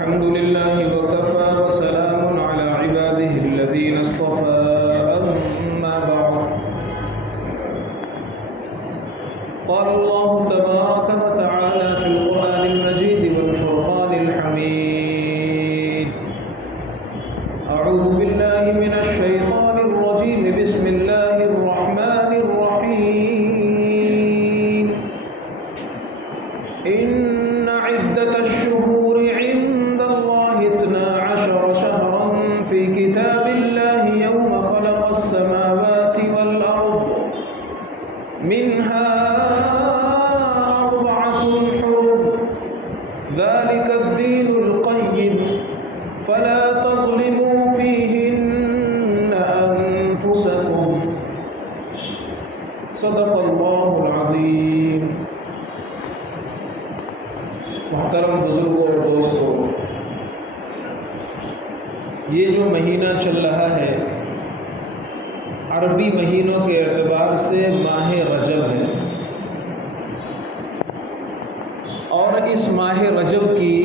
الحمد لله وكفى وسلام على عباده الذين اصطفى أما بعد قال الله تبارك وتعالى في القرآن المجيد والفرقان الحميد أعوذ بالله من الشيطان الرجيم بسم الله الرحمن الرحيم إن عدة الشهور عند الله 12 شهرا في كتاب الله يوم خلق السماوات والأرض منها 4 حرم ذلك الدين القيم فلا تظلموا فيهن أنفسكم صدق الله العظيم. محترم بزرگوں اور دوستوں، یہ جو مہینہ چل رہا ہے عربی مہینوں کے اعتبار سے ماہ رجب ہے، اور اس ماہ رجب کی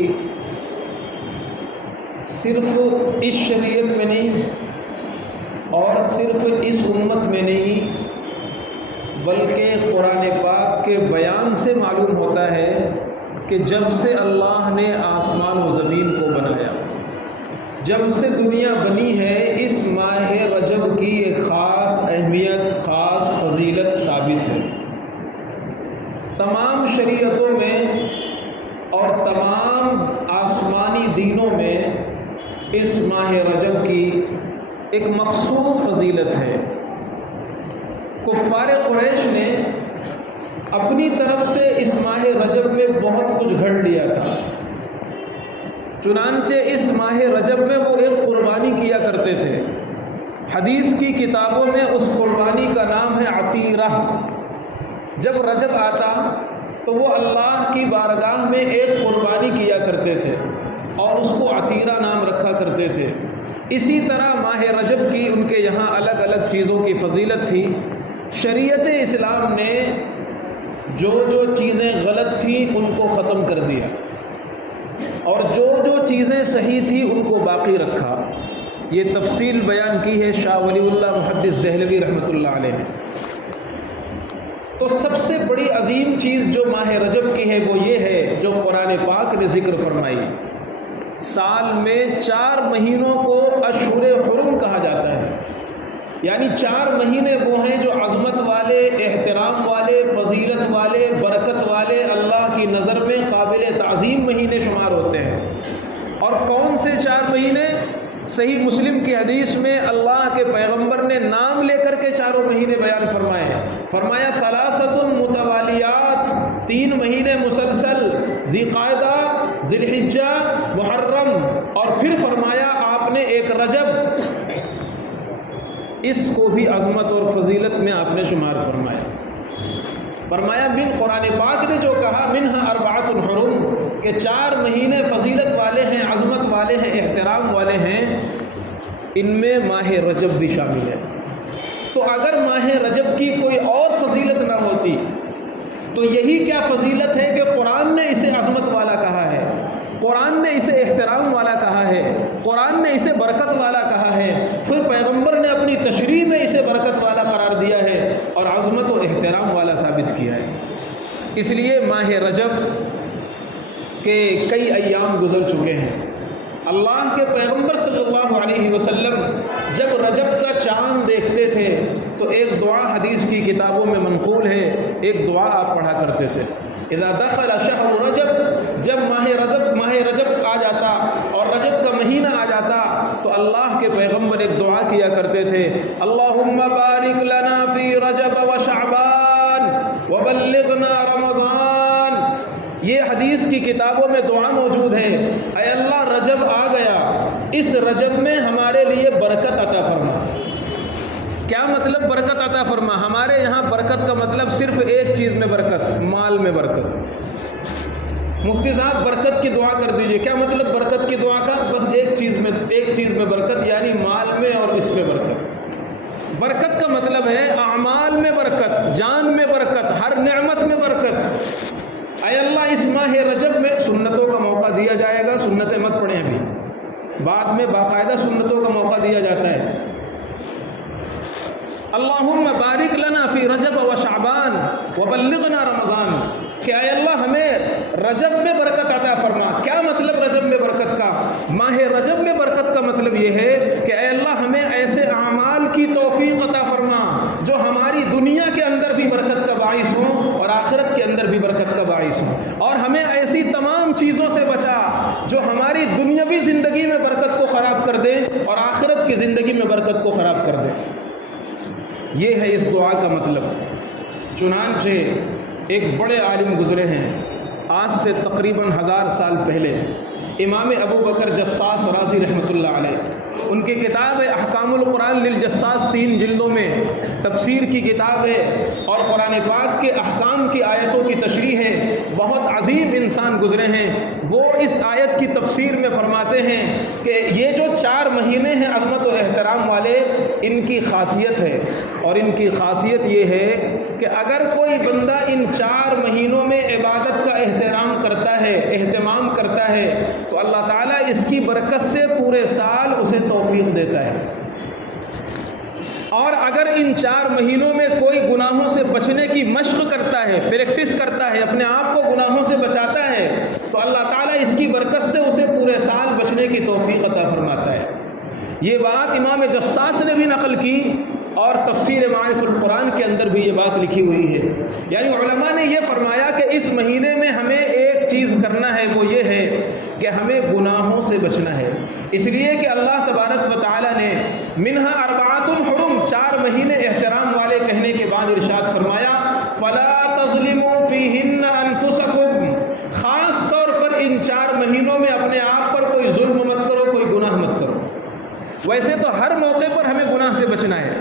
صرف اس شریعت میں نہیں اور صرف اس امت میں نہیں بلکہ قرآن پاک کے بیان سے معلوم ہوتا ہے کہ جب سے اللہ نے آسمان و زمین کو بنایا، جب سے دنیا بنی ہے، اس ماہ رجب کی ایک خاص اہمیت، خاص فضیلت ثابت ہے۔ تمام شریعتوں میں اور تمام آسمانی دینوں میں اس ماہ رجب کی ایک مخصوص فضیلت ہے۔ کفار قریش نے اپنی طرف سے اس ماہ رجب میں بہت کچھ گھڑ لیا تھا، چنانچہ اس ماہ رجب میں وہ ایک قربانی کیا کرتے تھے۔ حدیث کی کتابوں میں اس قربانی کا نام ہے عتیرہ۔ جب رجب آتا تو وہ اللہ کی بارگاہ میں ایک قربانی کیا کرتے تھے اور اس کو عتیرہ نام رکھا کرتے تھے۔ اسی طرح ماہ رجب کی ان کے یہاں الگ الگ چیزوں کی فضیلت تھی۔ شریعت اسلام نے جو جو چیزیں غلط تھیں ان کو ختم کر دیا اور جو جو چیزیں صحیح تھیں ان کو باقی رکھا۔ یہ تفصیل بیان کی ہے شاہ ولی اللہ محدث دہلوی رحمۃ اللہ علیہ نے۔ تو سب سے بڑی عظیم چیز جو ماہ رجب کی ہے وہ یہ ہے جو قرآن پاک نے ذکر فرمائی۔ سال میں 4 مہینوں کو اشہر حرم کہا جاتا ہے، یعنی 4 مہینے وہ ہیں جو عظمت والے، احترام والے، فضیلت والے، برکت والے، اللہ کی نظر میں قابل تعظیم مہینے شمار ہوتے ہیں۔ اور کون سے 4 مہینے؟ صحیح مسلم کی حدیث میں اللہ کے پیغمبر نے نام لے کر کے 4 مہینے بیان فرمائے۔ فرمایا ثلاثۃ متوالیات، 3 مہینے مسلسل، ذی قعدہ، ذی الحجہ، محرم، اور پھر فرمایا آپ نے ایک رجب، اس کو بھی عظمت اور فضیلت میں آپ نے شمار فرمایا۔ فرمایا من قرآن پاک نے جو کہا منہا 4 حرم، کہ 4 مہینے فضیلت والے ہیں، عظمت والے ہیں، احترام والے ہیں، ان میں ماہ رجب بھی شامل ہے۔ تو اگر ماہ رجب کی کوئی اور فضیلت نہ ہوتی تو یہی کیا فضیلت ہے کہ قرآن نے اسے عظمت والا کہا ہے، قرآن نے اسے احترام والا کہا ہے، قرآن نے اسے برکت والا کہا ہے، پھر پیغمبر نے اپنی تشریح میں اسے برکت والا قرار دیا ہے اور عظمت و احترام والا ثابت کیا ہے۔ اس لیے ماہ رجب کے کئی ایام گزر چکے ہیں۔ اللہ کے پیغمبر صلی اللہ علیہ وسلم جب رجب کا چاند دیکھتے تھے تو ایک دعا حدیث کی کتابوں میں منقول ہے، ایک دعا آپ پڑھا کرتے تھے، اذا دخل شہر رجب، جب ماہ رجب آ جاتا اور رجب کا مہینہ آ جاتا تو اللہ کے پیغمبر ایک دعا کیا کرتے تھے، اللہم بارک لنا فی رجب و شعبان وبلغنا رمضان۔ یہ حدیث کی کتابوں میں دعا موجود ہے، اے اللہ رجب آ گیا، اس رجب میں ہمارے لیے برکت عطا فرما۔ کیا مطلب برکت عطا فرما؟ ہمارے یہاں برکت کا مطلب صرف ایک چیز میں برکت، مال میں برکت۔ مفتی صاحب برکت کی دعا کر دیجئے، کیا مطلب برکت کی دعا کا؟ بس ایک چیز میں برکت، یعنی مال میں اور اس میں برکت۔ برکت کا مطلب ہے اعمال میں برکت، جان میں برکت، ہر نعمت میں برکت۔ اے اللہ اس ماہ رجب میں سنتوں کا موقع دیا جائے گا، وغیرہ سنتیں مت پڑھیں، ابھی بعد میں باقاعدہ سنتوں کا موقع دیا جاتا ہے۔ اللہم بارک لنا فی رجب و شعبان وبلغنا رمضان، کہ اے اللہ ہمیں رجب میں برکت عطا فرما۔ کیا مطلب رجب میں برکت کا؟ ماہ رجب میں برکت کا مطلب یہ ہے کہ اے اللہ ہمیں ایسے اعمال کی توفیق عطا فرما جو ہماری دنیا کے اندر بھی برکت کا باعث ہوں اور آخرت کے اندر بھی برکت کا باعث ہوں، اور ہمیں ایسی تمام چیزوں سے بچا جو ہماری دنیاوی زندگی میں برکت کو خراب کر دیں اور آخرت کی زندگی میں برکت کو خراب کر دیں۔ یہ ہے اس دعا کا مطلب۔ چنانچہ ایک بڑے عالم گزرے ہیں آج سے تقریباً 1000 سال پہلے، امام ابو بکر جساس رازی رحمۃ اللہ علیہ، ان کی کتاب ہے احکام القرآن للجساس، 3 جلدوں میں تفسیر کی کتاب ہے اور قرآن پاک کے احکام کی آیتوں کی تشریح ہے۔ بہت عظیم انسان گزرے ہیں، وہ اس آیت کی تفسیر میں فرماتے ہیں کہ یہ جو 4 مہینے ہیں عظمت و احترام والے، ان کی خاصیت ہے، اور ان کی خاصیت یہ ہے کہ اگر کوئی بندہ ان 4 مہینوں میں عبادت کا اہتمام کرتا ہے تو اللہ تعالیٰ اس کی برکت سے پورے سال اسے توفیق دیتا ہے، اور اگر ان 4 مہینوں میں کوئی گناہوں سے بچنے کی مشق کرتا ہے، پریکٹس کرتا ہے، اپنے آپ کو گناہوں سے بچاتا ہے، تو اللہ تعالیٰ اس کی برکت سے اسے پورے سال بچنے کی توفیق عطا فرماتا ہے۔ یہ بات امام جساس نے بھی نقل کی اور تفسیر معارف القرآن کے اندر بھی یہ بات لکھی ہوئی ہے۔ یعنی علماء نے یہ فرمایا کہ اس مہینے میں ہمیں ایک چیز کرنا ہے، وہ یہ ہے کہ ہمیں گناہوں سے بچنا ہے، اس لیے کہ اللہ تبارک و تعالیٰ نے منہا اربعۃ حرم، 4 مہینے احترام والے کہنے کے بعد ارشاد فرمایا فلا تظلموا فیہن انفسکم، خاص طور پر ان 4 مہینوں میں اپنے آپ پر کوئی ظلم مت کرو، کوئی گناہ مت کرو۔ ویسے تو ہر موقع پر ہمیں گناہ سے بچنا ہے،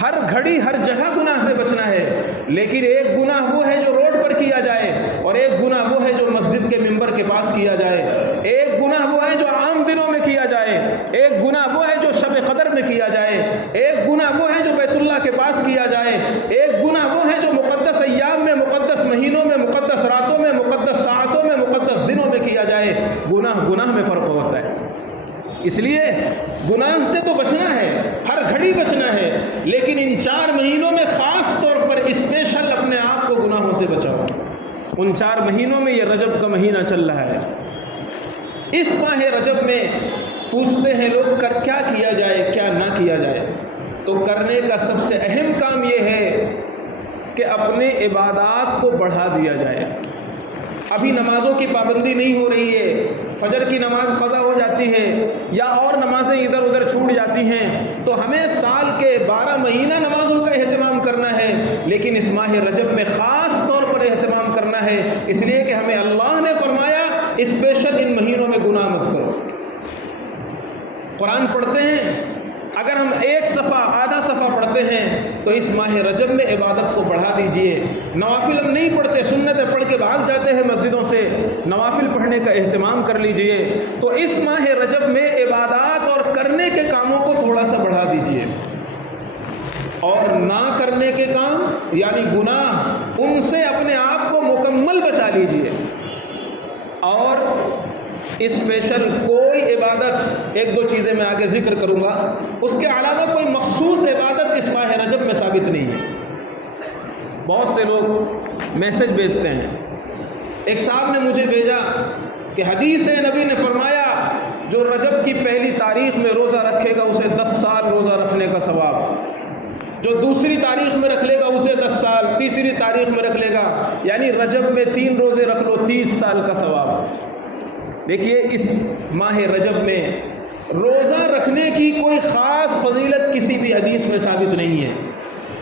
ہر گھڑی ہر جگہ گناہ سے بچنا ہے، لیکن ایک گناہ وہ ہے جو روڈ پر کیا جائے، اور ایک گناہ وہ ہے جو مسجد کے ممبر کے پاس کیا جائے، ایک گناہ وہ ہے جو عام دنوں میں کیا جائے، ایک گناہ وہ ہے جو شب قدر میں کیا جائے، ایک گناہ وہ ہے جو بیت اللہ کے پاس کیا جائے، ایک گناہ وہ ہے جو مقدس ایام میں، مقدس مہینوں میں، مقدس راتوں میں، مقدس ساعتوں میں، مقدس دنوں میں کیا جائے۔ گناہ میں فرق ہوتا ہے، اس لیے گناہ سے تو بچنا ہے، ہر گھڑی بچنا ہے، لیکن ان 4 مہینوں میں خاص طور پر اسپیشل اپنے آپ کو گناہوں سے بچاؤ۔ ان 4 مہینوں میں یہ رجب کا مہینہ چل رہا ہے، اس ماہ رجب میں پوچھتے ہیں لوگ کیا کیا جائے، کیا نہ کیا جائے، تو کرنے کا سب سے اہم کام یہ ہے کہ اپنے عبادات کو بڑھا دیا جائے۔ ابھی نمازوں کی پابندی نہیں ہو رہی ہے، فجر کی نماز قضا ہو جاتی ہے یا اور نمازیں ادھر ادھر چھوٹ جاتی ہیں، تو ہمیں سال کے 12 مہینہ نمازوں کا اہتمام کرنا ہے، لیکن اس ماہ رجب میں خاص طور پر اہتمام کرنا ہے، اس لیے کہ ہمیں اللہ نے فرمایا اسپیشل ان مہینوں میں گناہ مت کرو۔ قرآن پڑھتے ہیں، اگر ہم 1 صفحہ آدھا صفحہ پڑھتے ہیں تو اس ماہ رجب میں عبادت کو بڑھا دیجئے۔ نوافل ہم نہیں پڑھتے، سنتیں پڑھ کے بھاگ جاتے ہیں مسجدوں سے، نوافل پڑھنے کا اہتمام کر لیجئے۔ تو اس ماہ رجب میں عبادات اور کرنے کے کاموں کو تھوڑا سا بڑھا دیجئے، اور نہ کرنے کے کام یعنی گناہ، ان سے اپنے آپ کو مکمل بچا لیجئے۔ اور اسپیشل کوئی عبادت، 1-2 چیزیں میں آگے ذکر کروں گا، اس کے علاوہ کوئی مخصوص عبادت اس ماہ رجب میں ثابت نہیں ہے۔ بہت سے لوگ میسج بھیجتے ہیں، ایک صاحب نے مجھے بھیجا کہ حدیث ہے، نبی نے فرمایا جو رجب کی پہلی تاریخ میں روزہ رکھے گا اسے 10 سال روزہ رکھنے کا ثواب، جو دوسری تاریخ میں رکھ لے گا اسے 10 سال، تیسری تاریخ میں رکھ لے گا، یعنی رجب میں 3 روزے رکھ لو 30 سال کا ثواب۔ دیکھیے اس ماہ رجب میں روزہ رکھنے کی کوئی خاص فضیلت کسی بھی حدیث میں ثابت نہیں ہے۔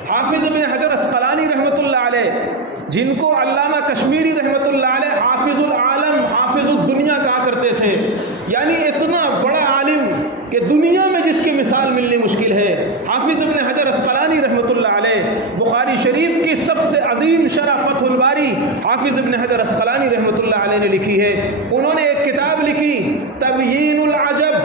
حافظ ابن حجر اسقلانی رحمۃ اللہ علیہ، جن کو علامہ کشمیری رحمۃ اللہ علیہ حافظ العالم، حافظ الدنیا کہا کرتے تھے، یعنی اتنا بڑا عالم کہ دنیا میں جس کی مثال ملنی مشکل ہے، حافظ ابن حجر اسقلانی رحمۃ اللہ علیہ، بخاری شریف کی سب سے عظیم شرح فتح الباری حافظ ابن حجر اسقلانی رحمۃ اللہ علیہ نے لکھی ہے۔ انہوں نے ایک کتاب لکھی تبیین العجب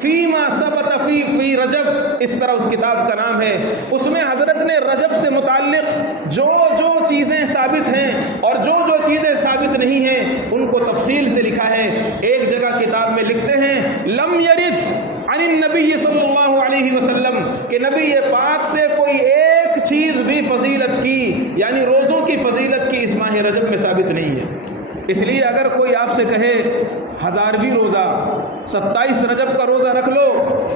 فیما ثبت فی رجب، اس طرح اس کتاب کا نام ہے۔ اس میں حضرت نے رجب سے متعلق جو جو چیزیں ثابت ہیں اور جو جو چیزیں ثابت نہیں ہیں ان کو تفصیل سے لکھا ہے، ایک جگہ کتاب میں لکھتے ہیں لم یرد عن النبی صلی اللہ علیہ وسلم کہ نبی پاک سے کوئی ایک چیز بھی فضیلت کی یعنی روزوں کی فضیلت کی اس ماہ رجب میں ثابت نہیں ہے۔ اس لیے اگر کوئی آپ سے کہے 1000ویں روزہ 27 رجب کا روزہ رکھ لو،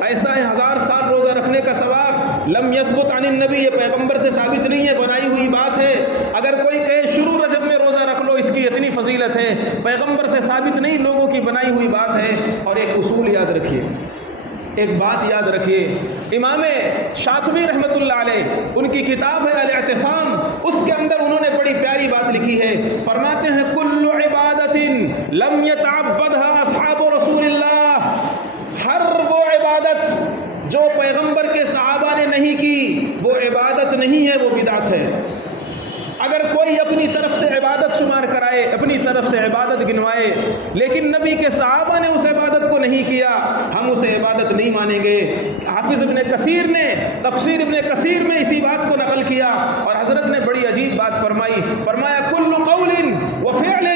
ایسا ہے 1000 سال روزہ رکھنے کا ثواب، لم یثبت عن النبی، یہ پیغمبر سے ثابت نہیں ہے، بنائی ہوئی بات ہے۔ اگر کوئی کہے شروع رجب میں روزہ رکھ لو، اس کی اتنی فضیلت ہے، پیغمبر سے ثابت نہیں، لوگوں کی بنائی ہوئی بات ہے۔ اور ایک اصول یاد رکھیے، ایک بات یاد رکھیے، امام شاطبی رحمۃ اللہ علیہ ان کی کتاب ہے الاعتصام، اس کے اندر انہوں نے بڑی پیاری بات لکھی ہے، فرماتے ہیں کل عبادت لم یتعبدها اصحاب رسول اللہ، ہر وہ عبادت جو پیغمبر کے صحابہ نے نہیں کی وہ عبادت نہیں ہے، وہ بدعت ہے۔ اگر کوئی اپنی طرف سے عبادت شمار کرائے، اپنی طرف سے عبادت گنوائے، لیکن نبی کے صحابہ نے اس عبادت کو نہیں کیا، ہم اسے عبادت نہیں مانیں گے۔ حافظ ابن کثیر نے تفسیر ابن کثیر میں اسی بات کو نقل کیا، اور حضرت نے بڑی عجیب بات فرمائی، فرمایا کل قول و فعل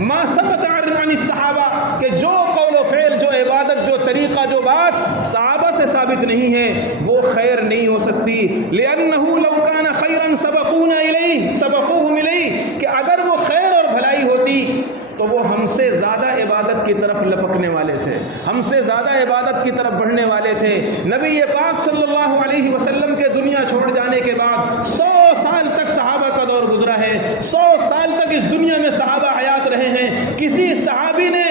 ما ثبت عن الصحابہ، کہ جو قول و فعل، جو عبادت، جو طریقہ، جو بات صحابہ سے ثابت نہیں ہے وہ خیر نہیں ہو سکتی۔ لأنه لو كان خيرا سبقونا إليه سبقوهم إليه، کہ اگر وہ خیر اور بھلائی ہوتی تو وہ ہم سے زیادہ عبادت کی طرف لپکنے والے تھے، ہم سے زیادہ عبادت کی طرف بڑھنے والے تھے۔ نبی پاک صلی اللہ علیہ وسلم کے دنیا چھوڑ جانے کے بعد 100 سال تک صحابہ کا دور گزرا ہے، 100 سال تک اس دنیا میں صحابہ حیات رہے ہیں، کسی صحابی نے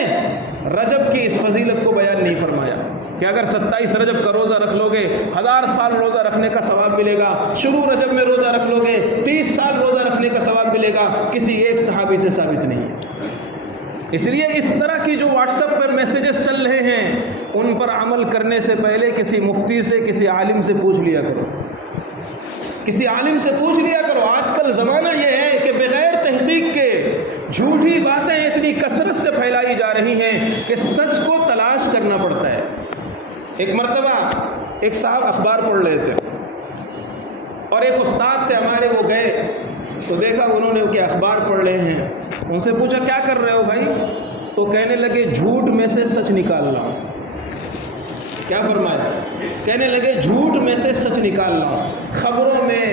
رجب کی اس فضیلت کو بیان نہیں فرمایا کہ اگر 27 رجب کا روزہ رکھ لو گے 1000 سال روزہ رکھنے کا ثواب ملے گا، شروع رجب میں روزہ رکھ لو گے 30 سال روزہ رکھنے کا ثواب ملے گا، کسی ایک صحابی سے ثابت نہیں ہے۔ اس لیے اس طرح کی جو واٹس ایپ پر میسیجز چل رہے ہیں ان پر عمل کرنے سے پہلے کسی مفتی سے، کسی عالم سے پوچھ لیا کرو، کسی عالم سے پوچھ لیا کرو۔ آج کل زمانہ یہ ہے کہ بغیر تحقیق کے جھوٹی باتیں اتنی کثرت سے پھیلائی جا رہی ہیں کہ سچ کو تلاش کرنا پڑتا ہے۔ ایک مرتبہ ایک صاحب اخبار پڑھ رہے تھے اور ایک استاد تھے ہمارے، وہ گئے تو دیکھا انہوں نے کہ اخبار پڑھ رہے ہیں، ان سے پوچھا کیا کر رہے ہو بھائی؟ تو کہنے لگے جھوٹ میں سے سچ نکال رہا ہوں۔ کیا فرمایا؟ کہنے لگے جھوٹ میں سے سچ نکال رہا ہوں۔ خبروں میں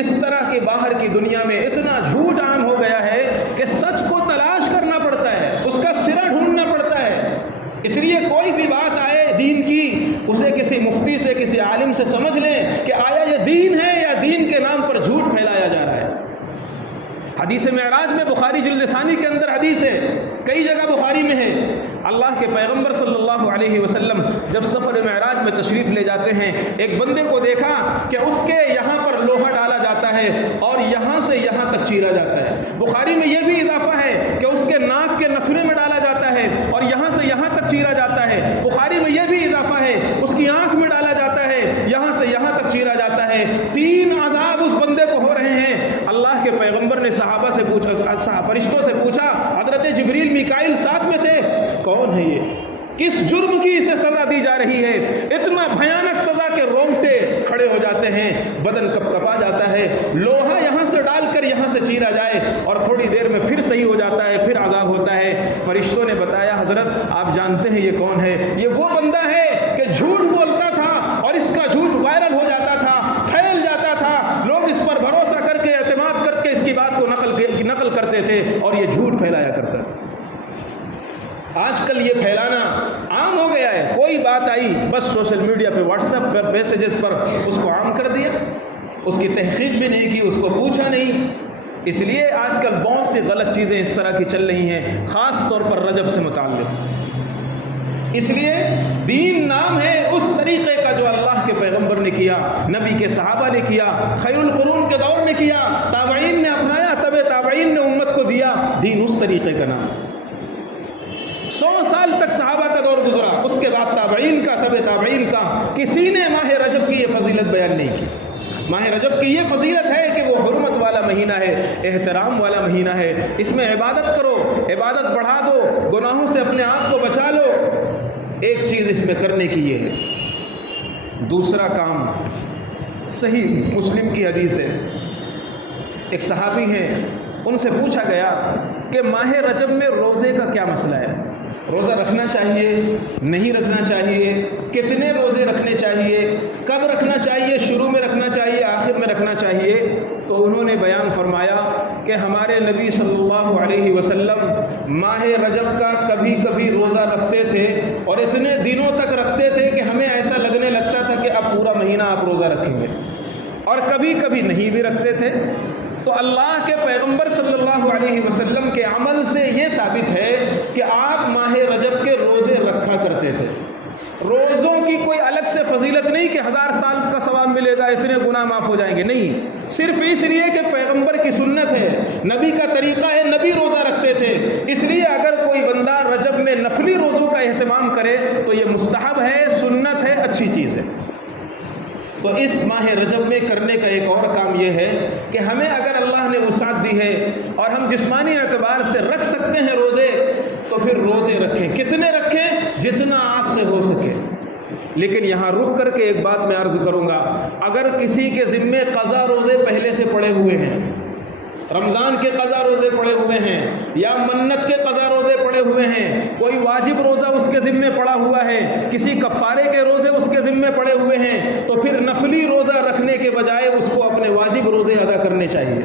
اس طرح کے باہر کی دنیا میں اتنا جھوٹ عام ہو گیا ہے کہ سچ کو تلاش کرنا پڑتا ہے، اس کا سرا ڈھونڈنا پڑتا ہے۔ اس لیے کوئی بھی بات آئے دین کی، اسے کسی مفتی سے، کسی عالم سے سمجھ لیں کہ آیا یہ دین ہے یا دین کے نام پر جھوٹ پھیلایا جا رہا ہے۔ حدیث معراج میں بخاری جلد ثانی کے اندر حدیث ہے، کئی جگہ بخاری میں ہے، اللہ کے پیغمبر صلی اللہ علیہ وسلم جب سفر معراج میں تشریف لے جاتے ہیں، ایک بندے کو دیکھا کہ اس کے یہاں پر لوہا ڈالا جاتا ہے اور یہاں سے یہاں تک چیرا جاتا ہے۔ بخاری میں یہ بھی اضافہ ہے کہ اس کے ناک کے نتھنے میں ڈالا جاتا ہے اور یہاں سے یہاں تک چیرا جاتا ہے۔ بخاری میں یہ بھی اضافہ ہے اس کی آنکھ میں ڈالا جاتا ہے، یہاں سے یہاں تک چیرا جاتا ہے۔ 3 عذاب اس بندے کو ہو رہے ہیں۔ اللہ کے پیغمبر نے صحابہ سے پوچھا، فرشتوں سے پوچھا، حضرت جبریل میکائیل ساتھ میں تھے، کون ہے یہ؟ کس جرم کی اسے سزا دی جا رہی ہے؟ اتنا بھیانک سزا کے رونگٹے کھڑے ہو جاتے ہیں، بدن کپ کپا جاتا ہے۔ لوہا یہاں سے ڈال کر یہاں سے چیرا جائے اور تھوڑی دیر میں پھر صحیح ہو جاتا ہے، پھر عذاب ہوتا ہے۔ فرشتوں نے بتایا حضرت آپ جانتے ہیں یہ کون ہے؟ یہ وہ بندہ ہے کہ جھوٹ بولتا تھا اور اس کا جھوٹ وائرل ہو جاتا تھا، پھیل جاتا تھا، لوگ اس پر بھروسہ کر کے، اعتماد کر کے اس کی بات کو نقل کرتے تھے اور یہ جھوٹ پھیلایا کرتا تھا۔ آج کل یہ پھیلانا عام ہو گیا ہے، کوئی بات آئی بس سوشل میڈیا پہ، واٹس ایپ پر، میسیجز پر اس کو عام کر دیا، اس کی تحقیق بھی نہیں کی، اس کو پوچھا نہیں۔ اس لیے آج کل بہت سی غلط چیزیں اس طرح کی چل رہی ہیں، خاص طور پر رجب سے متعلق۔ اس لیے دین نام ہے اس طریقے کا جو اللہ کے پیغمبر نے کیا، نبی کے صحابہ نے کیا، خیر القرون کے دور میں کیا، تابعین نے اپنایا، تبع تابعین نے امت کو دیا۔ دین اس طریقے کا نام۔ 100 سال تک صحابہ کا دور گزرا، اس کے بعد تابعین کا، تبع تابعین کا، کسی نے ماہ رجب کی یہ فضیلت بیان نہیں کی۔ ماہ رجب کی یہ فضیلت ہے کہ وہ حرمت والا مہینہ ہے، احترام والا مہینہ ہے، اس میں عبادت کرو، عبادت بڑھا دو، گناہوں سے اپنے آپ کو بچا لو۔ ایک چیز اس میں کرنے کی یہ ہے۔ دوسرا کام، صحیح مسلم کی حدیث ہے، ایک صحابی ہیں، ان سے پوچھا گیا کہ ماہ رجب میں روزے کا کیا مسئلہ ہے؟ روزہ رکھنا چاہیے نہیں رکھنا چاہیے، کتنے روزے رکھنے چاہیے، کب رکھنا چاہیے، شروع میں رکھنا چاہیے، آخر میں رکھنا چاہیے، تو انہوں نے بیان فرمایا کہ ہمارے نبی صلی اللہ علیہ وسلم ماہ رجب کا کبھی کبھی روزہ رکھتے تھے اور اتنے دنوں تک رکھتے تھے کہ ہمیں ایسا لگنے لگتا تھا کہ اب پورا مہینہ آپ روزہ رکھیں گے، اور کبھی کبھی نہیں بھی رکھتے تھے۔ تو اللہ کے پیغمبر صلی اللہ علیہ وسلم کے عمل سے یہ ثابت ہے کہ آپ ماہ رجب کے روزے رکھا کرتے تھے۔ روزوں کی کوئی الگ سے فضیلت نہیں کہ 1000 سال کا ثواب ملے گا، اتنے گناہ معاف ہو جائیں گے، نہیں، صرف اس لیے کہ پیغمبر کی سنت ہے، نبی کا طریقہ ہے، نبی روزہ رکھتے تھے، اس لیے اگر کوئی بندہ رجب میں نفلی روزوں کا اہتمام کرے تو یہ مستحب ہے، سنت ہے، اچھی چیز ہے۔ تو اس ماہ رجب میں کرنے کا ایک اور کام یہ ہے کہ ہمیں اگر اللہ نے وسعت دی ہے اور ہم جسمانی اعتبار سے رکھ سکتے ہیں روزے، تو پھر روزے رکھیں، کتنے رکھیں، جتنا آپ سے ہو سکے۔ لیکن یہاں رک کر کے ایک بات میں عرض کروں گا، اگر کسی کے ذمے قضا روزے پہلے سے پڑے ہوئے ہیں، رمضان کے قضا روزے پڑے ہوئے ہیں یا منت کے قضا روزے پڑے ہوئے ہیں، کوئی واجب روزہ اس کے ذمے پڑا ہوا ہے، کسی کفارے کے روزے اس کے ذمے پڑے ہوئے ہیں، تو پھر نفلی روزہ رکھنے کے بجائے اس کو اپنے واجب روزے ادا کرنے چاہیے،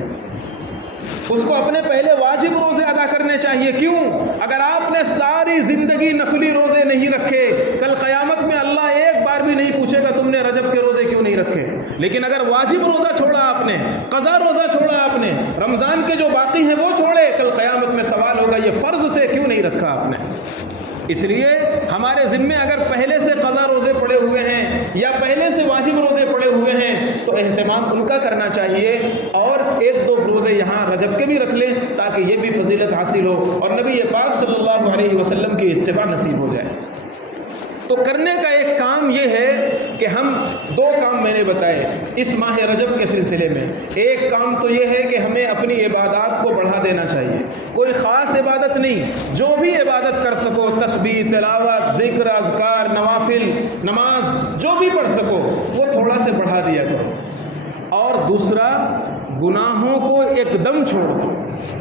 اس کو اپنے پہلے واجب روزے ادا کرنے چاہیے۔ کیوں؟ اگر آپ نے ساری زندگی نفلی روزے نہیں رکھے، کل قیامت میں اللہ ایک بار بھی نہیں پوچھے گا تم نے رجب کے روزے کیوں نہیں رکھے۔ لیکن اگر واجب روزہ چھوڑا آپ نے، قضا روزہ چھوڑا آپ نے، رمضان کے جو باقی ہیں وہ چھوڑے، کل قیامت میں سوال ہوگا یہ فرض تھے کیوں نہیں رکھا آپ نے۔ اس لیے ہمارے ذمے اگر پہلے سے قضا روزے پڑے ہوئے ہیں یا پہلے سے واجب روزے پڑے ہوئے ہیں تو اہتمام ان کا کرنا چاہیے، اور ایک دو روزے یہاں رجب کے بھی رکھ لیں تاکہ یہ بھی فضیلت حاصل ہو اور نبی پاک صلی اللہ علیہ وسلم کی اتباع نصیب ہو جائے۔ تو کرنے کا ایک کام یہ ہے کہ ہم دو کام میں نے بتائے اس ماہ رجب کے سلسلے میں۔ ایک کام تو یہ ہے کہ ہمیں اپنی عبادات کو بڑھا دینا چاہیے، کوئی خاص عبادت نہیں، جو بھی عبادت کر سکو، تسبیح، تلاوت، ذکر، اذکار، نوافل، نماز، جو بھی پڑھ سکو وہ تھوڑا سے بڑھا دیا کرو۔ اور دوسرا، گناہوں کو ایک دم چھوڑ دو،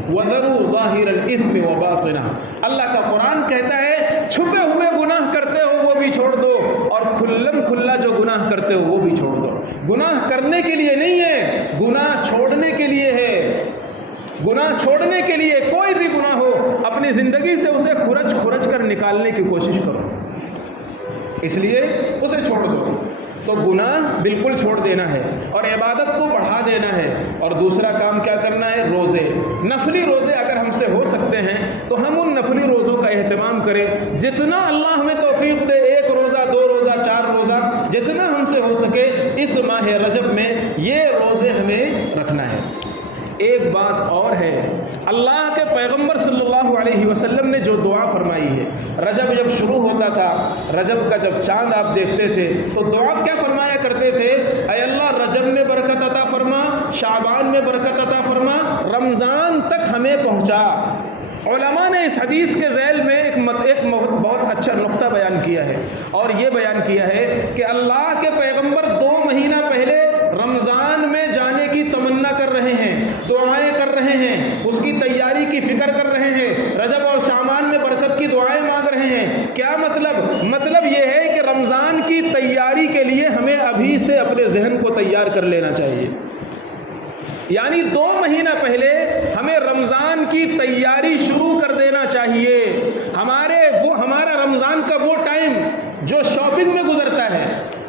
وَذَرُوا ظَاهِرَ الْإِثْمِ وَبَاطِنَهُ، اللہ کا قرآن کہتا ہے چھپے ہوئے گناہ کرتے ہو وہ بھی چھوڑ دو، اور کھلم کھلا جو گناہ کرتے ہو وہ بھی چھوڑ دو۔ گناہ کرنے کے لیے نہیں ہے، گناہ چھوڑنے کے لیے ہے۔ گناہ چھوڑنے کے لیے کوئی بھی گناہ ہو اپنی زندگی سے اسے کھرچ کر نکالنے کی کوشش کرو، اس لیے اسے چھوڑ دو۔ تو گناہ بالکل چھوڑ دینا ہے اور عبادت کو بڑھا دینا ہے۔ اور دوسرا کام کیا کرنا ہے؟ روزے، نفلی روزے اگر ہم سے ہو سکتے ہیں تو ہم ان نفلی روزوں کا اہتمام کریں، جتنا اللہ ہمیں توفیق دے، 1 روزہ، 2 روزہ، 4 روزہ، جتنا ہم سے ہو سکے اس ماہ رجب میں یہ روزے ہمیں رکھنا ہے۔ ایک بات اور ہے، اللہ کے پیغمبر صلی اللہ علیہ وسلم نے جو دعا فرمائی ہے، رجب جب شروع ہوتا تھا، رجب کا جب چاند آپ دیکھتے تھے تو دعا کیا فرمایا کرتے تھے؟ اے اللہ رجب میں برکت عطا فرما، شعبان میں برکت عطا فرما، رمضان تک ہمیں پہنچا۔ علماء نے اس حدیث کے ذیل میں ایک بہت اچھا نقطہ بیان کیا ہے، اور یہ بیان کیا ہے کہ اللہ کے پیغمبر 2 مہینہ پہلے رمضان میں جانے کی تمنا کر رہے ہیں، دعائیں کر رہے ہیں، اس کی تیاری کی فکر کر رہے ہیں، رجب اور شعبان میں برکت کی دعائیں مانگ رہے ہیں۔ کیا مطلب یہ ہے کہ رمضان کی تیاری کے لیے ہمیں ابھی سے اپنے ذہن کو تیار کر لینا چاہیے، یعنی 2 مہینہ پہلے ہمیں رمضان کی تیاری شروع کر دینا چاہیے۔ ہمارا رمضان کا وہ ٹائم جو شاپنگ میں گزرتا ہے،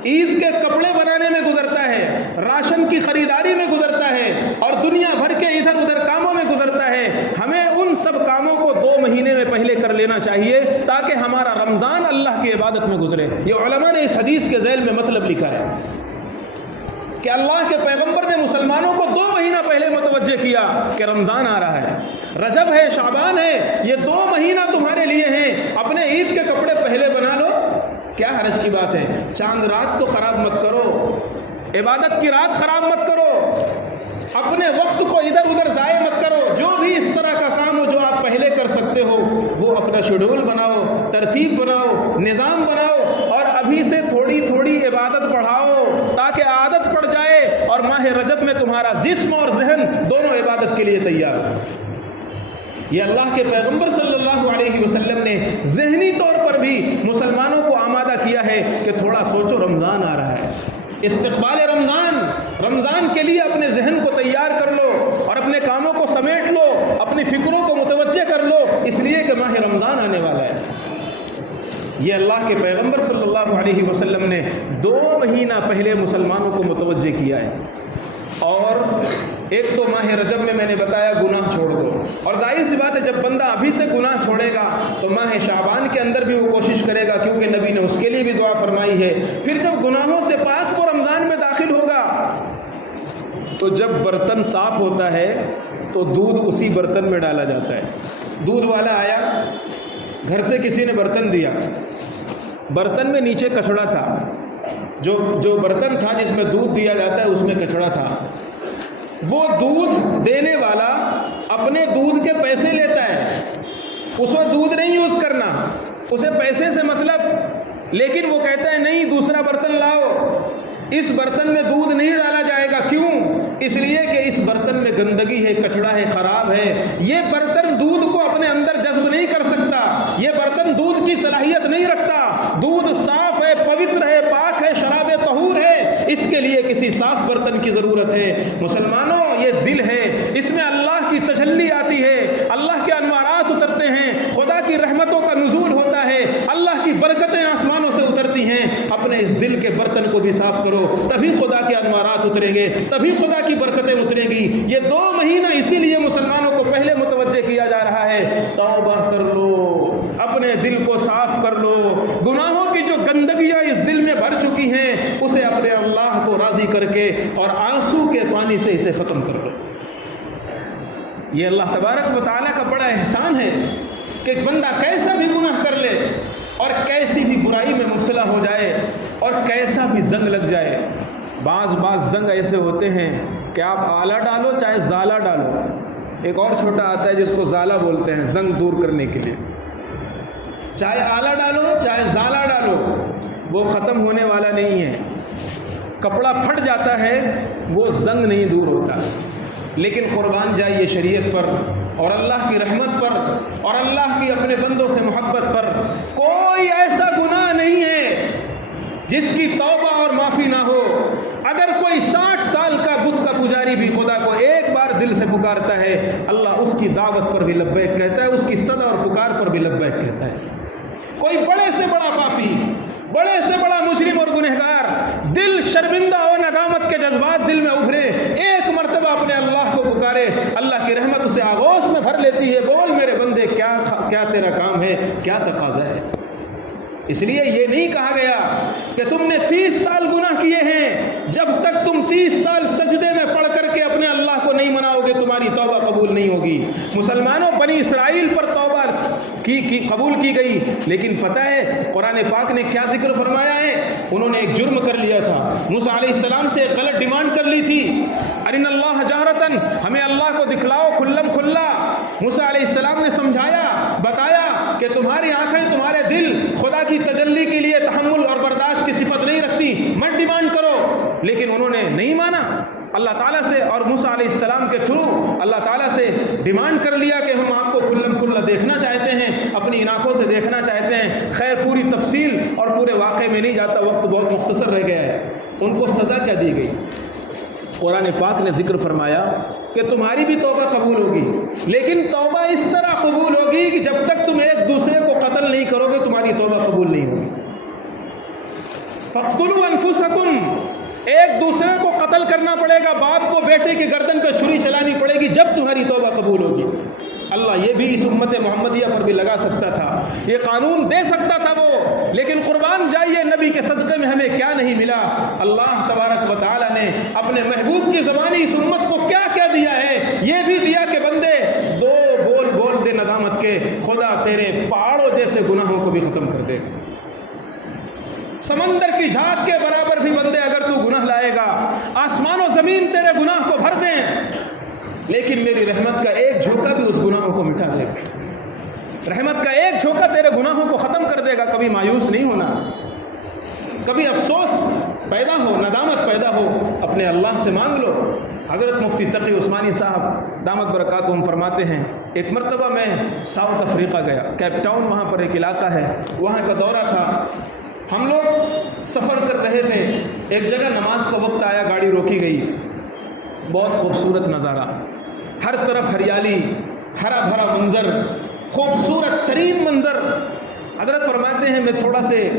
عید کے کپڑے بنانے میں گزرتا ہے، راشن کی خریداری میں گزرتا ہے، اور دنیا بھر کے ادھر ادھر کاموں میں گزرتا ہے، ہمیں ان سب کاموں کو 2 مہینے میں پہلے کر لینا چاہیے تاکہ ہمارا رمضان اللہ کی عبادت میں گزرے۔ یہ علماء نے اس حدیث کے ذیل میں مطلب لکھا ہے کہ اللہ کے پیغمبر نے مسلمانوں کو 2 مہینہ پہلے متوجہ کیا کہ رمضان آ رہا ہے، رجب ہے، شعبان ہے، یہ 2 مہینہ تمہارے لیے ہیں، اپنے عید کے کپڑے پہلے بنا لو۔ کیا حرج کی بات ہے؟ چاند رات تو خراب مت کرو، عبادت کی رات خراب مت کرو، اپنے وقت کو ادھر ادھر ضائع مت کرو۔ جو بھی اس طرح کا کام ہو جو آپ پہلے کر سکتے ہو وہ اپنا شیڈول بناؤ، ترتیب بناؤ، نظام بناؤ، اور ابھی سے تھوڑی تھوڑی عبادت بڑھاؤ تاکہ عادت پڑ جائے اور ماہ رجب میں تمہارا جسم اور ذہن دونوں عبادت کے لیے تیار ہو۔ یہ اللہ کے پیغمبر صلی اللہ علیہ وسلم نے ذہنی مسلمانوں کو آمادہ کیا ہے کہ تھوڑا سوچو، رمضان آ رہا ہے، استقبال رمضان کے لیے اپنے ذہن کو تیار کر لو اور اپنے کاموں کو سمیٹ لو، اپنی فکروں کو متوجہ کر لو، اس لیے کہ ماہ رمضان آنے والا ہے۔ یہ اللہ کے پیغمبر صلی اللہ علیہ وسلم نے 2 مہینہ پہلے مسلمانوں کو متوجہ کیا ہے۔ اور ایک تو ماہ رجب میں نے بتایا گناہ چھوڑ دو، اور ظاہر سی بات ہے جب بندہ ابھی سے گناہ چھوڑے گا تو ماہ شعبان کے اندر بھی وہ کوشش کرے گا، کیونکہ نبی نے اس کے لیے بھی دعا فرمائی ہے۔ پھر جب گناہوں سے پاک وہ رمضان میں داخل ہوگا تو جب برتن صاف ہوتا ہے تو دودھ اسی برتن میں ڈالا جاتا ہے۔ دودھ والا آیا، گھر سے کسی نے برتن دیا، برتن میں نیچے کچڑا تھا، جو برتن تھا جس میں دودھ دیا جاتا ہے اس میں کچڑا تھا۔ وہ دودھ دینے والا اپنے دودھ کے پیسے لیتا ہے، اس وقت دودھ نہیں یوز کرنا، اسے پیسے سے مطلب، لیکن وہ کہتا ہے نہیں دوسرا برتن لاؤ، اس برتن میں دودھ نہیں ڈالا جائے گا۔ کیوں؟ اس لیے کہ اس برتن میں گندگی ہے، کچڑا ہے، خراب ہے، یہ برتن دودھ کو اپنے اندر جذب نہیں کر سکتا، یہ برتن دودھ کی صلاحیت نہیں رکھتا۔ دودھ صاف ہے، پوتر ہے، پاک ہے، شراب طہور ہے، اس کے لیے کسی صاف برتن کی ضرورت ہے۔ مسلمانوں، یہ دل ہے، اس میں اللہ کی تجلی آتی ہے، اللہ کے انوارات اترتے ہیں، خدا کی رحمتوں کا نزول ہوتا ہے، اللہ کی برکتیں آسمانوں سے اترتی ہیں۔ اپنے اس دل کے برتن کو بھی صاف کرو، تبھی خدا کے انوارات اتریں گے، تبھی خدا کی برکتیں اتریں گی۔ یہ 2 مہینہ اسی لیے مسلمانوں کو پہلے متوجہ کیا جا رہا ہے، توبہ کر لو، اپنے دل کو صاف کر لو، گناہوں کی جو گندگیاں اس دل میں بھر چکی ہیں اسے اپنے اللہ کو راضی کر کے اور آنسو کے پانی سے اسے ختم کر لو۔ یہ اللہ تبارک و تعالیٰ کا بڑا احسان ہے کہ بندہ کیسا بھی گناہ کر لے اور کیسی بھی برائی میں مبتلا ہو جائے اور کیسا بھی زنگ لگ جائے۔ بعض زنگ ایسے ہوتے ہیں کہ آپ آلہ ڈالو چاہے زالہ ڈالو، ایک اور چھوٹا آتا ہے جس کو زالہ بولتے ہیں، زنگ دور کرنے کے لیے، چاہے آلہ ڈالو چاہے زالہ ڈالو وہ ختم ہونے والا نہیں ہے۔ کپڑا پھٹ جاتا ہے، وہ زنگ نہیں دور ہوتا۔ لیکن قربان جائیے شریعت پر اور اللہ کی رحمت پر اور اللہ کی اپنے بندوں سے محبت پر، کوئی ایسا گناہ نہیں ہے جس کی توبہ اور معافی نہ ہو۔ اگر کوئی 60 سال کا بت کا پجاری بھی خدا کو ایک بار دل سے پکارتا ہے، اللہ اس کی دعوت پر بھی لبیک کہتا ہے، اس کی صدا اور پکار پر بھی لبیک کہتا ہے۔ کوئی بڑے سے بڑا پاپی، بڑے سے بڑا مجرم اور گنہگار، دل شرمندہ اور ندامت کے جذبات دل میں ابھرے، ایک مرتبہ اپنے اللہ کو پکارے، اللہ کی رحمت اسے آغوش میں بھر لیتی ہے۔ بول میرے بندے، کیا تیرا کام ہے، کیا تقاضا ہے؟ اس لیے یہ نہیں کہا گیا کہ تم نے 30 سال گناہ کیے ہیں، جب تک تم 30 سال سجدے میں پڑھ کر کے اپنے اللہ کو نہیں مناؤ گے تمہاری توبہ قبول نہیں ہوگی۔ مسلمانوں، بنی اسرائیل پر توبہ کی قبول کی گئی، لیکن پتہ ہے قرآن پاک نے کیا ذکر فرمایا ہے؟ انہوں نے ایک جرم کر لیا تھا، موسیٰ علیہ السلام سے ایک غلط ڈیمانڈ کر لی تھی، ارنا اللہ جہرتن، ہمیں اللہ کو دکھلاؤ کھلم کھلا۔ موسیٰ علیہ السلام نے سمجھایا، بتایا کہ تمہاری آنکھیں، تمہارے دل خدا کی تجلی کے لیے تحمل اور برداشت کی صفت نہیں رکھتی، مت ڈیمانڈ کرو۔ لیکن انہوں نے نہیں مانا، اللہ تعالیٰ سے اور موسیٰ علیہ السلام کے تھرو اللہ تعالیٰ سے ڈیمانڈ کر لیا کہ ہم آپ کو کھلم کھلا دیکھنا چاہتے ہیں، اپنی آنکھوں سے دیکھنا چاہتے ہیں۔ خیر پوری تفصیل اور پورے واقعے میں نہیں جاتا، وقت بہت مختصر رہ گیا ہے۔ ان کو سزا کیا دی گئی؟ قرآن پاک نے ذکر فرمایا کہ تمہاری بھی توبہ قبول ہوگی، لیکن توبہ اس طرح قبول ہوگی کہ جب تک تم ایک دوسرے کو قتل نہیں کرو گے تمہاری توبہ قبول نہیں ہوگی۔ فَاقْتُلُوا أَنفُسَكُمْ، ایک دوسرے کو قتل کرنا پڑے گا، باپ کو بیٹے کی گردن پہ چھری چلانی پڑے گی، جب تمہاری توبہ قبول ہوگی۔ اللہ یہ بھی اس امت محمدیہ پر بھی لگا سکتا تھا، یہ قانون دے سکتا تھا وہ، لیکن قربان جائیے نبی کے صدقے میں ہمیں کیا نہیں ملا۔ اللہ تبارک و تعالیٰ نے اپنے محبوب کی زبانی اس امت کو کیا کیا دیا ہے؟ یہ بھی دیا کہ بندے 2 بول بول دے ندامت کے، خدا تیرے پہاڑوں جیسے گناہوں کو بھی ختم کر دے۔ سمندر کی جھاگ کے برابر بھی بندے اگر تو گناہ لائے گا، آسمان و زمین تیرے گناہ کو بھر دیں، لیکن میری رحمت کا ایک جھونکا بھی اس گناہوں کو مٹا دے گا۔ رحمت کا ایک جھونکا تیرے گناہوں کو ختم کر دے گا۔ کبھی مایوس نہیں ہونا، کبھی افسوس پیدا ہو، ندامت پیدا ہو، اپنے اللہ سے مانگ لو حضرت مفتی تقی عثمانی صاحب دامت برکاتہم فرماتے ہیں ایک مرتبہ میں ساؤتھ افریقہ گیا، کیپ ٹاؤن وہاں پر ایک علاقہ ہے، وہاں کا دورہ تھا، ہم لوگ سفر کر رہے تھے، ایک جگہ نماز کا وقت آیا، گاڑی روکی گئی، بہت خوبصورت نظارہ، ہر طرف ہریالی، ہرا بھرا منظر، خوبصورت ترین منظر۔ حضرت فرماتے ہیں میں تھوڑا سے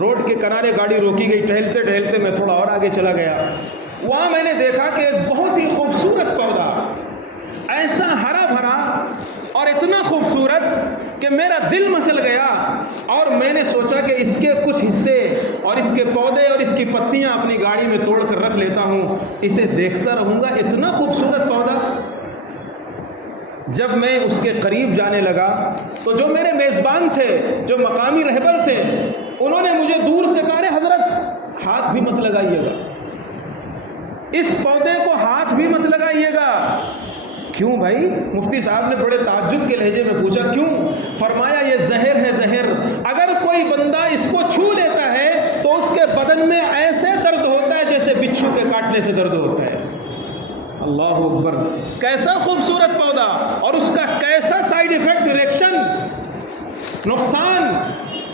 روڈ کے کنارے گاڑی روکی گئی، ٹہلتے ٹہلتے میں تھوڑا اور آگے چلا گیا، وہاں میں نے دیکھا کہ ایک بہت ہی خوبصورت پودا، ایسا ہرا بھرا اور اتنا خوبصورت کہ میرا دل مچل گیا، اور میں نے سوچا کہ اس کے کچھ حصے اور اس کے پودے اور اس کی پتیاں اپنی گاڑی میں توڑ کر رکھ لیتا ہوں، اسے دیکھتا رہوں گا، اتنا خوبصورت پودا۔ جب میں اس کے قریب جانے لگا تو جو میرے میزبان تھے، جو مقامی رہبر تھے، انہوں نے مجھے دور سے کہا رہے حضرت ہاتھ بھی مت لگائیے گا، اس پودے کو ہاتھ بھی مت لگائیے گا۔ کیوں بھائی؟ مفتی صاحب نے بڑے تعجب کے لہجے میں پوچھا کیوں؟ فرمایا یہ زہر ہے، زہر، اگر کوئی بندہ اس کو چھو لیتا ہے تو اس کے بدن میں ایسے درد ہوتا ہے جیسے بچھو کے کاٹنے سے درد ہوتا ہے۔ اللہ اکبر، کیسا خوبصورت پودا، اور اس کا کیسا سائیڈ ایفیکٹ، ریئیکشن، نقصان۔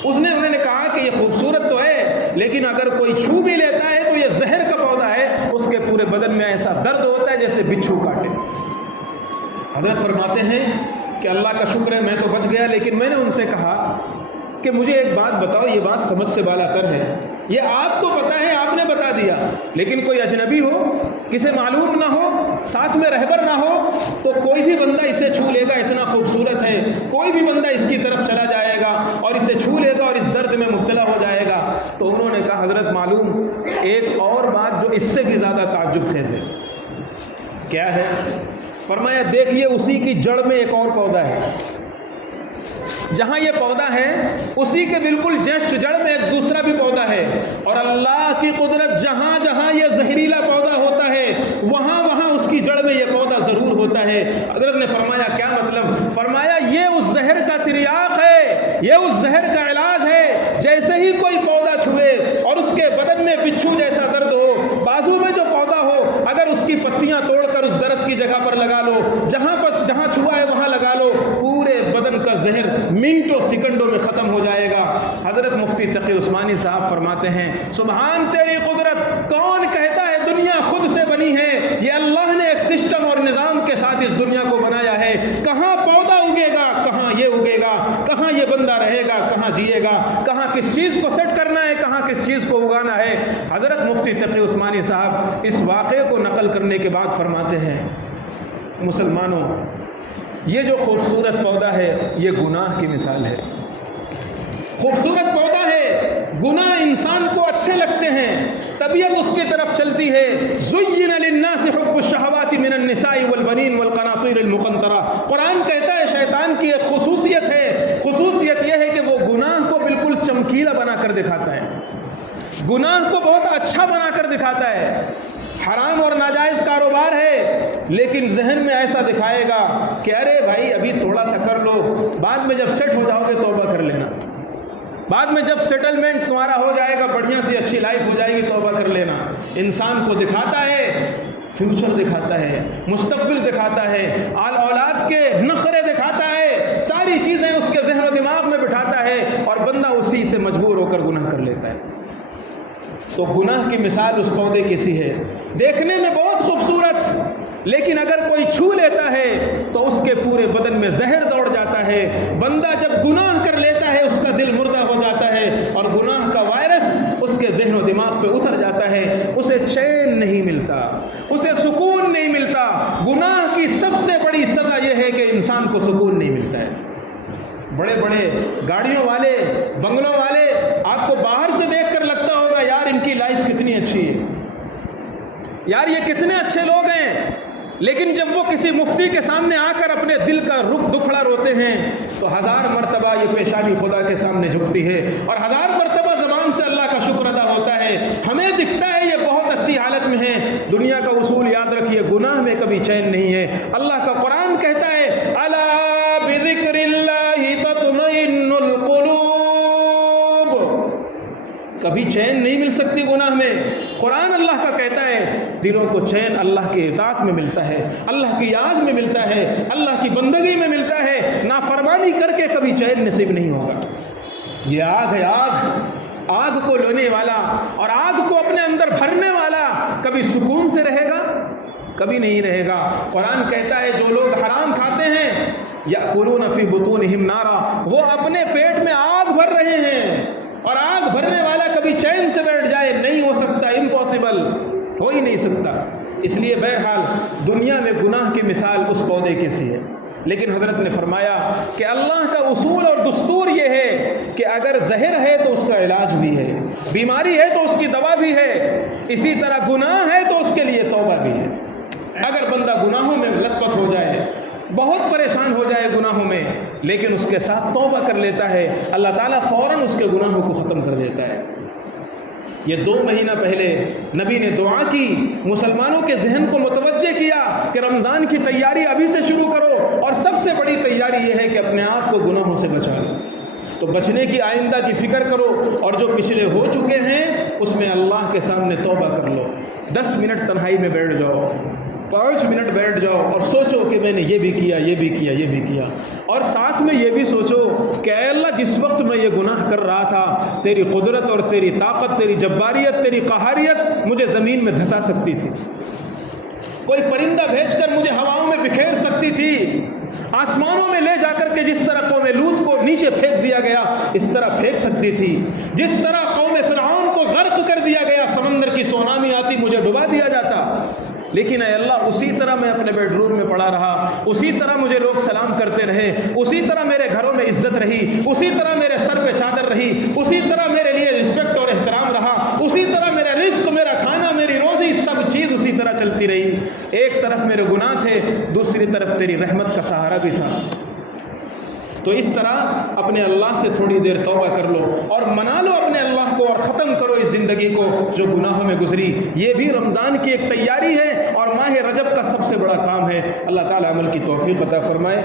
انہوں نے کہا کہ یہ خوبصورت تو ہے لیکن اگر کوئی چھو بھی لیتا ہے تو یہ زہر کا پودا ہے، اس کے پورے بدن میں ایسا درد ہوتا ہے جیسے بچھو کاٹے۔ حضرت فرماتے ہیں کہ اللہ کا شکر ہے میں تو بچ گیا، لیکن میں نے ان سے کہا کہ مجھے ایک بات بتاؤ، یہ بات سمجھ سے بالا تر ہے، یہ آپ کو پتا ہے، آپ نے بتا دیا، لیکن کوئی اجنبی ہو، کسے معلوم نہ ہو، ساتھ میں رہبر نہ ہو، تو کوئی بھی بندہ اسے چھو لے گا، اتنا خوبصورت ہے، کوئی بھی بندہ اس کی طرف چلا جائے گا اور اسے چھو لے گا اور اس درد میں مبتلا ہو جائے گا۔ تو انہوں نے کہا حضرت معلوم ایک اور بات جو اس سے بھی زیادہ تعجب خیز ہے۔ کیا ہے؟ فرمایا دیکھیے اسی کی جڑ میں ایک اور پودا ہے، جہاں یہ پودا ہے اسی کے بالکل جسٹ جڑ میں ایک دوسرا بھی پودا ہے، اور اللہ کی قدرت جہاں جہاں یہ زہریلا پودا ہوتا ہے وہاں وہاں اس کی جڑ میں یہ پودا ضرور ہوتا ہے۔ حضرت نے فرمایا کیا مطلب؟ فرمایا یہ اس زہر کا تریاق ہے، یہ اس زہر کا علاج ہے۔ جیسے ہی کوئی پودا چھوئے اور اس کے بدن میں بچھو جیسا درد ہو، بازو میں جو پودا ہو، اگر اس کی پتیاں توڑ کر اس درد کی جگہ پر لگا لو، جہاں چھوا ہے وہاں لگا لو، پورے بدن کا زہر منٹوں سیکنڈوں میں ختم ہو جائے گا۔ حضرت مفتی تقی عثمانی صاحب فرماتے ہیں سبحان تیری قدرت، کون کہتا ہے دنیا خود سے بنی ہے؟ یہ اللہ نے ایک سسٹم اور نظام کے ساتھ اس دنیا کو بنایا ہے، کہاں پودا اگے گا، کہاں یہ اگے گا، کہاں یہ بندہ رہے گا، کہاں جیے گا، کہاں کس چیز کو سیٹ کرنا ہے، کہاں کس چیز کو اگانا ہے۔ حضرت مفتی تقی عثمانی صاحب اس واقعے کو نقل کرنے کے بعد فرماتے ہیں مسلمانوں، یہ جو خوبصورت پودا ہے یہ گناہ کی مثال ہے۔ خوبصورت پودا ہے، گناہ انسان کو اچھے لگتے ہیں، طبیعت اس کی طرف چلتی ہے۔ زُيِّنَ لِلنَّاسِ حُبُّ الشَّهَوَاتِ مِنَ النِّسَاءِ وَالْبَنِينَ وَالْقَنَاطِيرِ الْمُقَنطَرَةِ۔ قرآن کہتا ہے شیطان کی ایک خصوصیت ہے، خصوصیت یہ ہے کہ وہ گناہ کو بالکل چمکیلا بنا کر دکھاتا ہے، گناہ کو بہت اچھا بنا کر دکھاتا ہے۔ حرام اور ناجائز کاروبار ہے لیکن ذہن میں ایسا دکھائے گا کہ ارے بھائی ابھی تھوڑا سا کر لو، بعد میں جب سیٹ ہو جاؤ گے توبہ کر لینا، بعد میں جب سیٹلمنٹ تمہارا ہو جائے گا، بڑھیا سی اچھی لائف ہو جائے گی، توبہ کر لینا۔ انسان کو دکھاتا ہے، فیوچر دکھاتا ہے، مستقبل دکھاتا ہے، آل اولاد کے نخرے دکھاتا ہے، ساری چیزیں اس کے ذہن و دماغ میں بٹھاتا ہے، اور بندہ اسی سے مجبور ہو کر گناہ کر لیتا ہے۔ تو گناہ کی مثال اس پودے کی سی ہے، دیکھنے میں بہت خوبصورت، لیکن اگر کوئی چھو لیتا ہے تو اس کے پورے بدن میں زہر دوڑ جاتا ہے۔ بندہ جب گناہ کر لیتا ہے اس کا دل مردہ ہو جاتا ہے، اور گناہ کا وائرس اس کے ذہن و دماغ پہ اتر جاتا ہے، اسے چین نہیں ملتا، اسے سکون نہیں ملتا۔ گناہ کی سب سے بڑی سزا یہ ہے کہ انسان کو سکون نہیں ملتا ہے۔ بڑے بڑے گاڑیوں والے، بنگلوں والے آپ کو باہر سے دیکھ کر لگتا ہوگا یار ان کی لائف کتنی اچھی ہے، یار یہ کتنے اچھے لوگ ہیں، لیکن جب وہ کسی مفتی کے سامنے آ کر اپنے دل کا رخ دکھڑا روتے ہیں تو 1000 مرتبہ یہ پیشانی خدا کے سامنے جھکتی ہے، اور 1000 مرتبہ زبان سے اللہ کا شکر ادا ہوتا ہے۔ ہمیں دکھتا ہے یہ بہت اچھی حالت میں ہے، دنیا کا اصول یاد رکھیے، گناہ میں کبھی چین نہیں ہے۔ اللہ کا قرآن کہتا ہے الا بذکر اللہ تطمئن القلوب، کبھی چین نہیں مل سکتی گناہ میں۔ قرآن اللہ کا کہتا ہے دلوں کو چین اللہ کی اطاعت میں ملتا ہے، اللہ کی یاد میں ملتا ہے، اللہ کی بندگی میں ملتا ہے، نافرمانی کر کے کبھی چین نصیب نہیں ہوگا۔ یہ آگ ہے، آگ کو لینے والا اور آگ کو اپنے اندر بھرنے والا کبھی سکون سے رہے گا؟ کبھی نہیں رہے گا۔ قرآن کہتا ہے جو لوگ حرام کھاتے ہیں یأکلون فی بطونہم نارا، وہ اپنے پیٹ میں آگ بھر رہے ہیں، اور آگ بھرنے والا کبھی چین سے بیٹھ جائے نہیں ہو سکتا، امپاسبل، ہو ہی نہیں سکتا۔ اس لیے بہرحال دنیا میں گناہ کی مثال اس پودے کی سی ہے، لیکن حضرت نے فرمایا کہ اللہ کا اصول اور دستور یہ ہے کہ اگر زہر ہے تو اس کا علاج بھی ہے، بیماری ہے تو اس کی دوا بھی ہے، اسی طرح گناہ ہے تو اس کے لیے توبہ بھی ہے۔ اگر بندہ گناہوں میں لت پت ہو جائے، بہت پریشان ہو جائے گناہوں میں، لیکن اس کے ساتھ توبہ کر لیتا ہے، اللہ تعالیٰ فوراً اس کے گناہوں کو ختم کر دیتا ہے۔ یہ 2 مہینہ پہلے نبی نے دعا کی، مسلمانوں کے ذہن کو متوجہ کیا کہ رمضان کی تیاری ابھی سے شروع کرو، اور سب سے بڑی تیاری یہ ہے کہ اپنے آپ کو گناہوں سے بچا لو۔ تو بچنے کی آئندہ کی فکر کرو، اور جو پچھلے ہو چکے ہیں اس میں اللہ کے سامنے توبہ کر لو۔ 10 منٹ تنہائی میں بیٹھ جاؤ، 5 منٹ بیٹھ جاؤ اور سوچو کہ میں نے یہ بھی کیا، یہ بھی کیا، یہ بھی کیا، اور ساتھ میں یہ بھی سوچو کہ اے اللہ جس وقت میں یہ گناہ کر رہا تھا تیری قدرت اور تیری طاقت، تیری جباریت، تیری قہاریت مجھے زمین میں دھسا سکتی تھی، کوئی پرندہ بھیج کر مجھے ہواؤں میں بکھیر سکتی تھی، آسمانوں میں لے جا کر کے جس طرح قوم لوط کو نیچے پھینک دیا گیا اس طرح پھینک سکتی تھی، جس طرح قوم فرعون کو غرق کر دیا گیا، سمندر کی سونامی آتی مجھے ڈبا دیا جاتا، لیکن اے اللہ اسی طرح میں اپنے بیڈ روم میں پڑا رہا، اسی طرح مجھے لوگ سلام کرتے رہے، اسی طرح میرے گھروں میں عزت رہی، اسی طرح میرے سر پہ چادر رہی، اسی طرح میرے لیے رسپیکٹ اور احترام رہا، اسی طرح میرا رزق، میرا کھانا، میری روزی، سب چیز اسی طرح چلتی رہی۔ ایک طرف میرے گناہ تھے، دوسری طرف تیری رحمت کا سہارا بھی تھا۔ تو اس طرح اپنے اللہ سے تھوڑی دیر توبہ کر لو اور منا لو اپنے اللہ کو، اور ختم کرو اس زندگی کو جو گناہوں میں گزری۔ یہ بھی رمضان کی ایک تیاری ہے اور ماہ رجب کا سب سے بڑا کام ہے۔ اللہ تعالی عمل کی توفیق عطا فرمائے۔